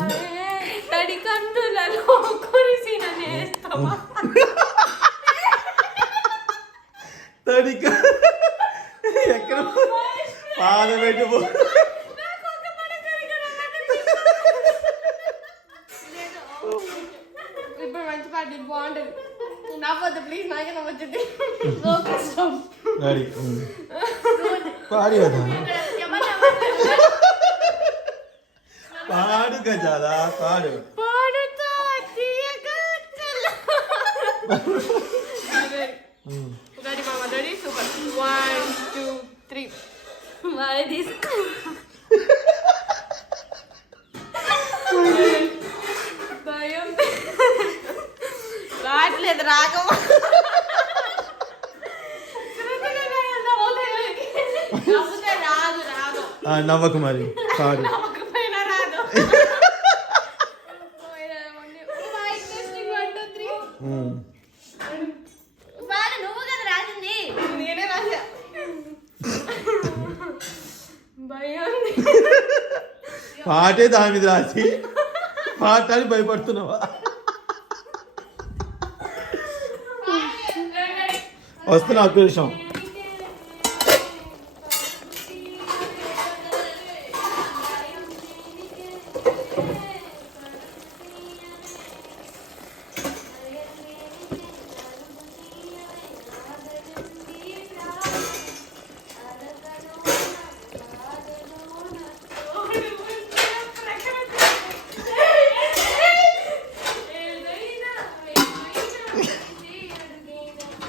మారే తడి కందులలో కురిసిన నేస్తమా తడిక ఎక్కడ పాద పెట్టుకో ఇప్పుడు మంచి పాట ఇది బాగుంటది నవ్వద్దు ప్లీజ్ నాకే నవ్వచ్చుద్ది ఓకే స్టాప్ డాడీ పాడి కదా గజాలా పాడు పాడుతా తీయగా రెడీ మామ ready super. One two three మరి తీసుకో. భయం. రావట్లేదు రాగం నవ్వుతే రాదు రాదు ఆ, నవ్వకు మరి. పాడు నువ్వు కదా రాసింది. నేనే రాసా భయం. పాటే దాని మీద రాసి పాడటానికి భయపడుతున్నావా? వస్తున్నా నిమిషం.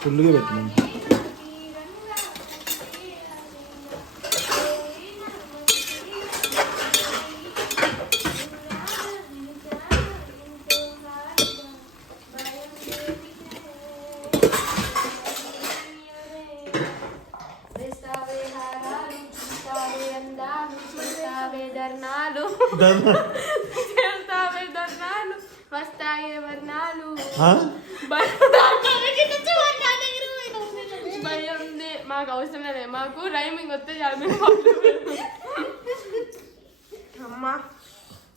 ఫుల్గా ధర్నాలు. వస్తాయే వర్ణాలు. ఉంది. మాకు అవసరం లేదు. మాకు రైమింగ్ వస్తే చాలు. అమ్మా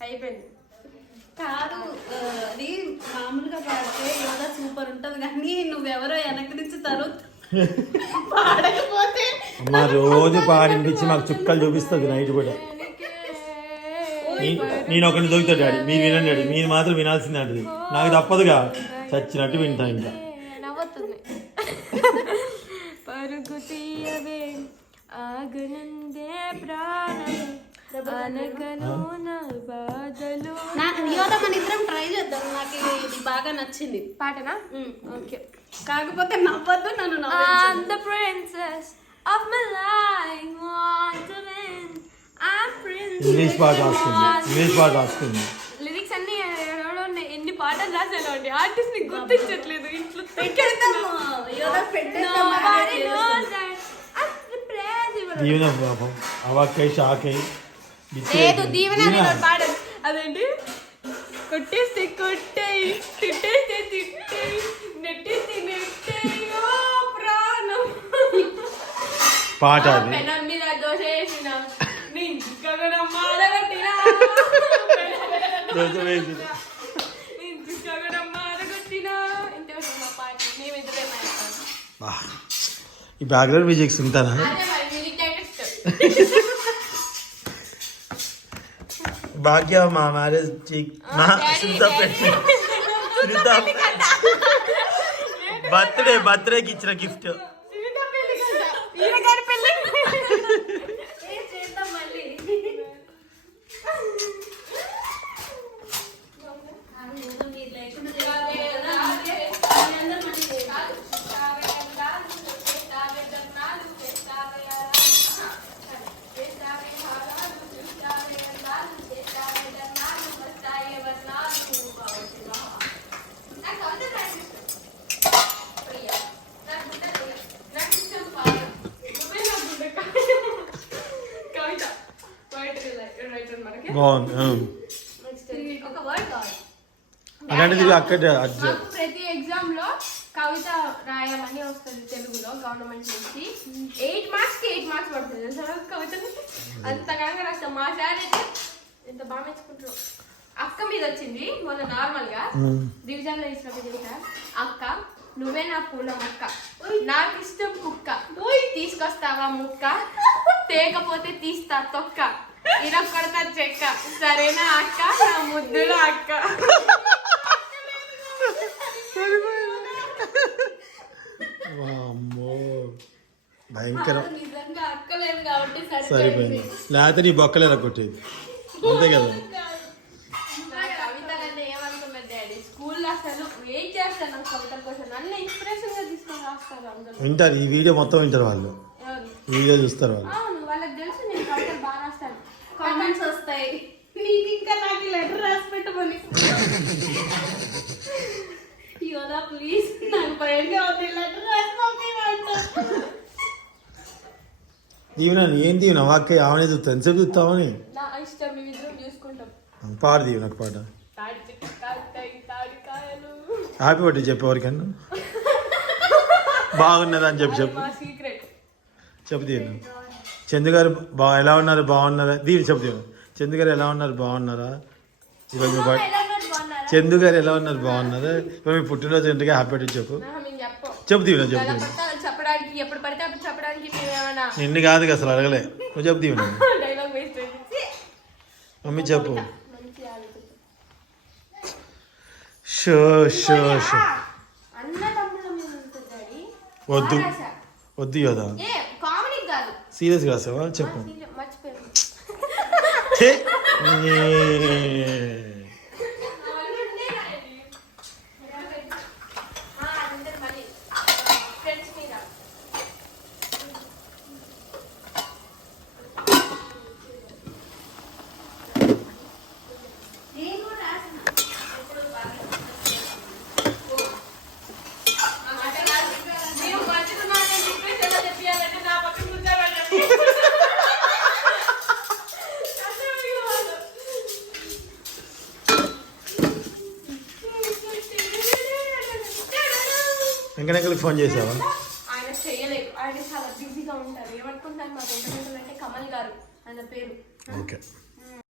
అయిపోయింది. కాదు అది మామూలుగా పాడితే యోగా సూపర్ ఉంటది కానీ నువ్వెవరో వెనక నుంచి తరువాత పాడకపోతే అమ్మ రోజు పాడింపించి మాకు చుక్కలు చూపిస్తుంది నైట్ కూడా. నీ- నేను ఒకరిని దొరుకుతాడు డాడీ మీరు వినండి డాడీ మీరు మాత్రం వినాల్సిందే అంటది. నాకు తప్పదుగా చచ్చినట్టు వింటా ఇంకా. ఆగనందే ప్రాణమే అనగలోన బాధలు. నాకు యోగా మన ఇద్దరం ట్రై చేద్దాం. నాకు ఇది బాగా నచ్చింది. పాటనా? ఓకే. కాకపోతే నవ్వద్దు నన్ను the princess of my life. Want to win I'm princess. English పాట రాసుకుంది. ఇంగ్లీష్ పాట రాసుకుంది. లిరిక్స్ అన్ని. ఎన్ని పాటలు రాసాను అండి? ఆర్టిస్ట్ని గుర్తించట్లేదు. ఇంట్లో పెట్టేద్దాము. యోగా పెట్టేద్దాం దీవెన పాపం అవాకై షాకై లేదు దీవెన నేను పాడ అదేంటి? కొట్టేస్తే కొట్టేయి తిట్టేస్తే తిట్టేయి నెట్టేస్తే నెట్టేయి ప్రాణం. పాట అది. పెనం మీద దోశ వేసిన నేను చిక్కగడ మాడగట్టిన దోశ వేసిన ఈ బ్యాక్గ్రౌండ్ మ్యూజిక్స్ ఉంటానా అదే మరి మ్యూజిక్ డైరెక్టర్ భాగ్య మా మ్యారేజ్ మా డాడీ, బాగుంది ఆ. ఒక వర్డ్ కావాలి. అలాంటిది అక్కడ ప్రతి ఎగ్జామ్లో కవిత రాయమని వస్తుంది తెలుగులో గవర్నమెంట్ నుంచి. ఎయిట్ మార్క్స్కి ఎయిట్ మార్క్స్ పడుతుంది కవిత అంతగానే రాస్తాం. మా సార్ అయితే ఎంత బాగా మెచ్చుకుంటారు అక్క మీద వచ్చింది మొన్న నార్మల్గా. డివిజన్లో ఇచ్చినప్పుడు అక్క నువ్వే నా పూల మొక్క నాకు ఇష్టం కుక్క. తీసుకొస్తావా ముక్క? తేకపోతే తీస్తా తొక్క. చెక్క సరేనా అక్క? నా ముద్దులో అక్క. అమ్మో భయంకరం. సరిపోయింది. లేకపోతే నీ బొక్కలు కొట్టేది? అంతే కదా? వింటారు. ఈ వీడియో మొత్తం వింటారు వాళ్ళు. వీడియో చూస్తారు వాళ్ళు. కామెంట్స్ వస్తాయి. నీకు ఇంకా నాకు లెటర్ రాసి పెట్టమని. యోదా ప్లీజ్ నాకు భయంగా ఉంది. లెటర్ రాసి పంపించమంటా దీవెన ఏం దీవెన? వాక్య ఆమెనే చూస్తాను ఎంతసేపు చూస్తామని పాడు దీవెన ఒక పాట. హ్యాపీ బర్త్డే చెప్పు ఎవరికన్నా. బాగున్నది అని చెప్పి. చెప్పు మా సీక్రెట్ చెప్పు దీవెన. చందు గారు బా ఎలా ఉన్నారు? బాగున్నారా? దీవెన చెప్పు దీవెన చందు గారు ఎలా ఉన్నారు? బాగున్నారా? ఈరోజు చందు గారు ఎలా ఉన్నారు? బాగున్నారా? ఇప్పుడు మీ పుట్టినరోజు ఇంటిగా హ్యాపీ చెప్పు. చెప్పం. దీవెన చెప్పు నిన్ను కాదు అసలు అడగలే. నువ్వు చెప్పు దీవెన మమ్మీ చెప్పు. Show show show. వద్దు. వద్దు కాదు సీరియస్ రాసావా చెప్పు మర్చిపోయాను వెంకనెక్కడికి ఫోన్ చేసావా? ఆయన చేయలేదు. ఆయన చాలా బిజీగా ఉంటారు. ఏమనుకుంటారు మా వెంకటేశ్వర అంటే కమల్ గారు ఆయన పేరు. ఓకే.